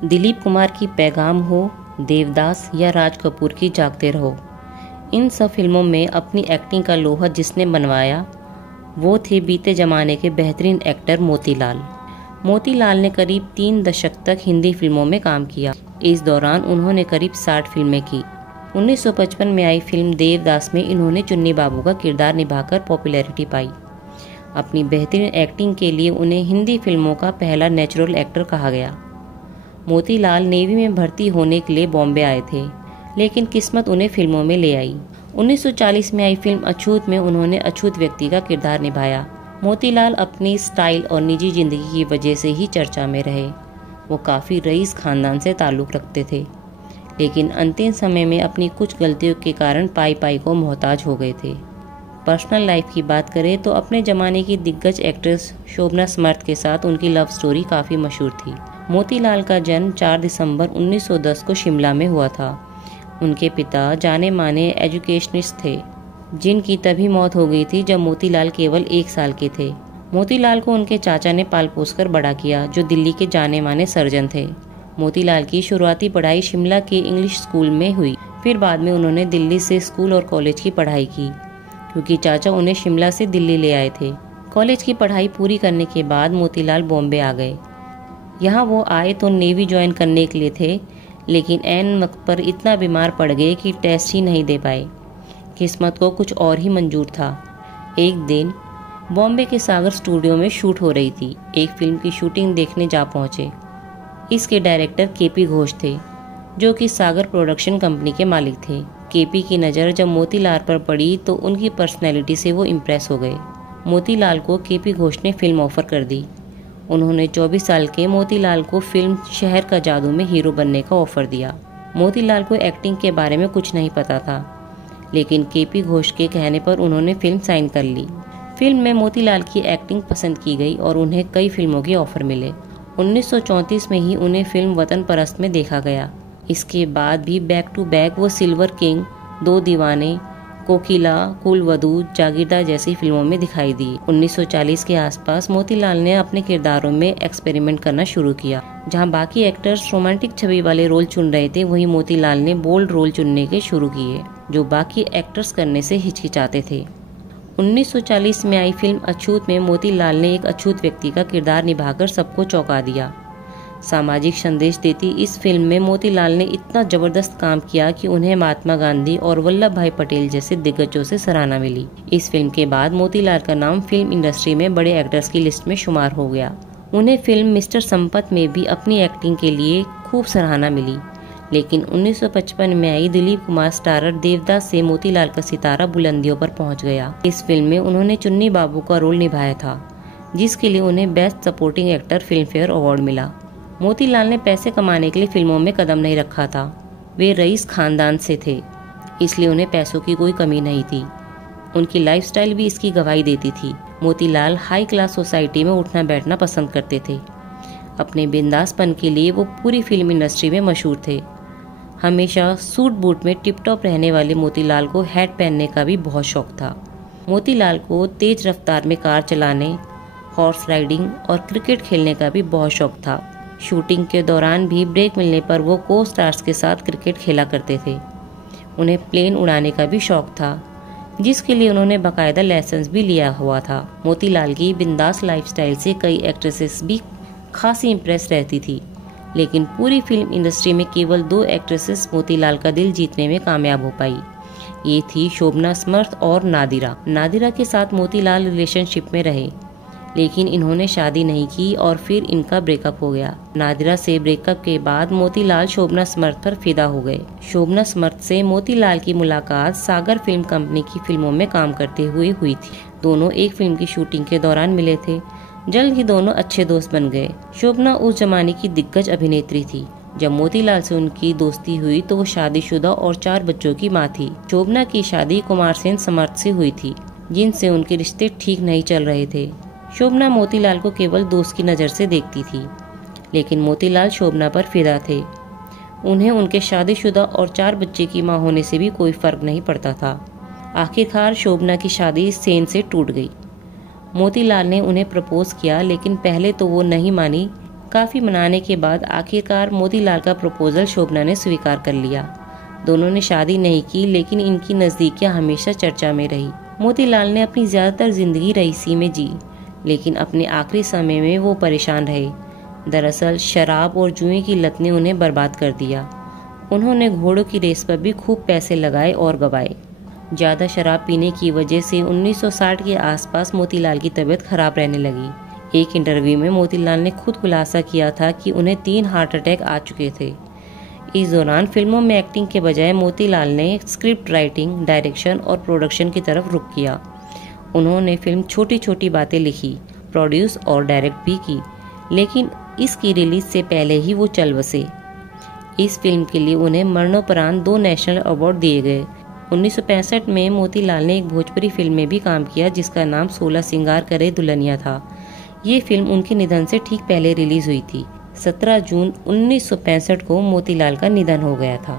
दिलीप कुमार की पैगाम हो, देवदास या राज कपूर की जागते रहो, इन सब फिल्मों में अपनी एक्टिंग का लोहा जिसने बनवाया वो थे बीते जमाने के बेहतरीन एक्टर मोतीलाल। मोतीलाल ने करीब 3 दशक तक हिंदी फिल्मों में काम किया। इस दौरान उन्होंने करीब 60 फिल्में की। 1955 में आई फिल्म देवदास में इन्होंने चुन्नी बाबू का किरदार निभाकर पॉपुलैरिटी पाई। अपनी बेहतरीन एक्टिंग के लिए उन्हें हिंदी फिल्मों का पहला नेचुरल एक्टर कहा गया। मोतीलाल नेवी में भर्ती होने के लिए बॉम्बे आए थे, लेकिन किस्मत उन्हें फिल्मों में ले आई। 1940 में आई फिल्म अछूत में उन्होंने अछूत व्यक्ति का किरदार निभाया। मोतीलाल अपनी स्टाइल और निजी जिंदगी की वजह से ही चर्चा में रहे। वो काफ़ी रईस खानदान से ताल्लुक़ रखते थे, लेकिन अंतिम समय में अपनी कुछ गलतियों के कारण पाई पाई को मोहताज हो गए थे। पर्सनल लाइफ की बात करें तो अपने ज़माने की दिग्गज एक्ट्रेस शोभना समर्थ के साथ उनकी लव स्टोरी काफ़ी मशहूर थी। मोतीलाल का जन्म 4 दिसंबर 1910 को शिमला में हुआ था। उनके पिता जाने माने एजुकेशनिस्ट थे, जिनकी तभी मौत हो गई थी जब मोतीलाल केवल 1 साल के थे। मोतीलाल को उनके चाचा ने पाल पोस कर बड़ा किया, जो दिल्ली के जाने माने सर्जन थे। मोतीलाल की शुरुआती पढ़ाई शिमला के इंग्लिश स्कूल में हुई। फिर बाद में उन्होंने दिल्ली से स्कूल और कॉलेज की पढ़ाई की, क्योंकि चाचा उन्हें शिमला से दिल्ली ले आए थे। कॉलेज की पढ़ाई पूरी करने के बाद मोतीलाल बॉम्बे आ गए। यहाँ वो आए तो नेवी ज्वाइन करने के लिए थे, लेकिन ऐन वक्त पर इतना बीमार पड़ गए कि टेस्ट ही नहीं दे पाए। किस्मत को कुछ और ही मंजूर था। एक दिन बॉम्बे के सागर स्टूडियो में शूट हो रही थी। एक फिल्म की शूटिंग देखने जा पहुंचे। इसके डायरेक्टर केपी घोष थे, जो कि सागर प्रोडक्शन कंपनी के मालिक थे। केपी की नज़र जब मोतीलाल पर पड़ी तो उनकी पर्सनैलिटी से वो इम्प्रेस हो गए। मोतीलाल को केपी घोष ने फिल्म ऑफर कर दी। उन्होंने 24 साल के मोतीलाल को फिल्म शहर का जादू में हीरो बनने का ऑफर दिया। मोतीलाल को एक्टिंग के बारे में कुछ नहीं पता था, लेकिन केपी घोष के कहने पर उन्होंने फिल्म साइन कर ली। फिल्म में मोतीलाल की एक्टिंग पसंद की गई और उन्हें कई फिल्मों के ऑफर मिले। 1934 में ही उन्हें फिल्म वतन परस्त में देखा गया। इसके बाद भी बैक टू बैक वो सिल्वर किंग, 2 दीवाने, कोकिला, कुलवधू, जागीरदार जैसी फिल्मों में दिखाई दी। 1940 के आसपास मोतीलाल ने अपने किरदारों में एक्सपेरिमेंट करना शुरू किया। जहां बाकी एक्टर्स रोमांटिक छवि वाले रोल चुन रहे थे, वहीं मोतीलाल ने बोल्ड रोल चुनने के शुरू किए, जो बाकी एक्टर्स करने से हिचकिचाते थे। 1940 में आई फिल्म अछूत में मोतीलाल ने एक अछूत व्यक्ति का किरदार निभाकर सबको चौंका दिया। सामाजिक संदेश देती इस फिल्म में मोतीलाल ने इतना जबरदस्त काम किया कि उन्हें महात्मा गांधी और वल्लभ भाई पटेल जैसे दिग्गजों से सराहना मिली। इस फिल्म के बाद मोतीलाल का नाम फिल्म इंडस्ट्री में बड़े एक्टर्स की लिस्ट में शुमार हो गया। उन्हें फिल्म मिस्टर संपत में भी अपनी एक्टिंग के लिए खूब सराहना मिली, लेकिन 1955 में आई दिलीप कुमार स्टारर देवदास से मोतीलाल का सितारा बुलंदियों पर पहुंच गया। इस फिल्म में उन्होंने चुन्नी बाबू का रोल निभाया था, जिसके लिए उन्हें best supporting actor film fair award मिला। मोतीलाल ने पैसे कमाने के लिए फिल्मों में कदम नहीं रखा था। वे रईस खानदान से थे, इसलिए उन्हें पैसों की कोई कमी नहीं थी। उनकी लाइफस्टाइल भी इसकी गवाही देती थी। मोतीलाल हाई क्लास सोसाइटी में उठना बैठना पसंद करते थे। अपने बिंदासपन के लिए वो पूरी फिल्म इंडस्ट्री में मशहूर थे। हमेशा सूट बूट में टिप टॉप रहने वाले मोतीलाल को हैट पहनने का भी बहुत शौक था। मोतीलाल को तेज रफ्तार में कार चलाने, हॉर्स राइडिंग और क्रिकेट खेलने का भी बहुत शौक था। शूटिंग के दौरान भी ब्रेक मिलने पर वो को स्टार्स के साथ क्रिकेट खेला करते थे। उन्हें प्लेन उड़ाने का भी शौक था, जिसके लिए उन्होंने बाकायदा लाइसेंस भी लिया हुआ था। मोतीलाल की बिंदास लाइफस्टाइल से कई एक्ट्रेसेस भी खासी इम्प्रेस रहती थी, लेकिन पूरी फिल्म इंडस्ट्री में केवल 2 एक्ट्रेसेस मोतीलाल का दिल जीतने में कामयाब हो पाई। ये थी शोभना समर्थ और नादिरा। नादिरा के साथ मोतीलाल रिलेशनशिप में रहे, लेकिन इन्होंने शादी नहीं की और फिर इनका ब्रेकअप हो गया। नादिरा से ब्रेकअप के बाद मोतीलाल शोभना समर्थ पर फिदा हो गए। शोभना समर्थ से मोतीलाल की मुलाकात सागर फिल्म कंपनी की फिल्मों में काम करते हुए हुई थी। दोनों एक फिल्म की शूटिंग के दौरान मिले थे। जल्द ही दोनों अच्छे दोस्त बन गए। शोभना उस जमाने की दिग्गज अभिनेत्री थी। जब मोतीलाल से उनकी दोस्ती हुई तो वो शादीशुदा और 4 बच्चों की माँ थी। शोभना की शादी कुमार सेन समर्थ से हुई थी, जिनसे उनके रिश्ते ठीक नहीं चल रहे थे। शोभना मोतीलाल को केवल दोस्त की नज़र से देखती थी, लेकिन मोतीलाल शोभना पर फिदा थे। उन्हें उनके शादीशुदा और 4 बच्चे की मां होने से भी कोई फर्क नहीं पड़ता था। आखिरकार शोभना की शादी सेन से टूट गई। मोतीलाल ने उन्हें प्रपोज किया, लेकिन पहले तो वो नहीं मानी काफ़ी मनाने के बाद आखिरकार मोतीलाल का प्रपोजल शोभना ने स्वीकार कर लिया। दोनों ने शादी नहीं की, लेकिन इनकी नज़दीकियां हमेशा चर्चा में रही। मोतीलाल ने अपनी ज़्यादातर जिंदगी रईसी में जी, लेकिन अपने आखिरी समय में वो परेशान रहे। दरअसल शराब और जुए की लत ने उन्हें बर्बाद कर दिया। उन्होंने घोड़ों की रेस पर भी खूब पैसे लगाए और गवाए। ज़्यादा शराब पीने की वजह से 1960 के आसपास मोतीलाल की तबीयत खराब रहने लगी। एक इंटरव्यू में मोतीलाल ने खुद खुलासा किया था कि उन्हें 3 हार्ट अटैक आ चुके थे। इस दौरान फिल्मों में एक्टिंग के बजाय मोतीलाल ने स्क्रिप्ट राइटिंग, डायरेक्शन और प्रोडक्शन की तरफ रुख किया। उन्होंने फिल्म छोटी छोटी बातें लिखी, प्रोड्यूस और डायरेक्ट भी की, लेकिन इसकी रिलीज से पहले ही वो चल बसे। इस फिल्म के लिए उन्हें मरणोपरांत 2 नेशनल अवार्ड दिए गए। 1965 में मोतीलाल ने एक भोजपुरी फिल्म में भी काम किया जिसका नाम 16 सिंगार करे दुल्हनिया था। ये फिल्म उनके निधन से ठीक पहले रिलीज हुई थी। 17 जून 1965 को मोतीलाल का निधन हो गया था।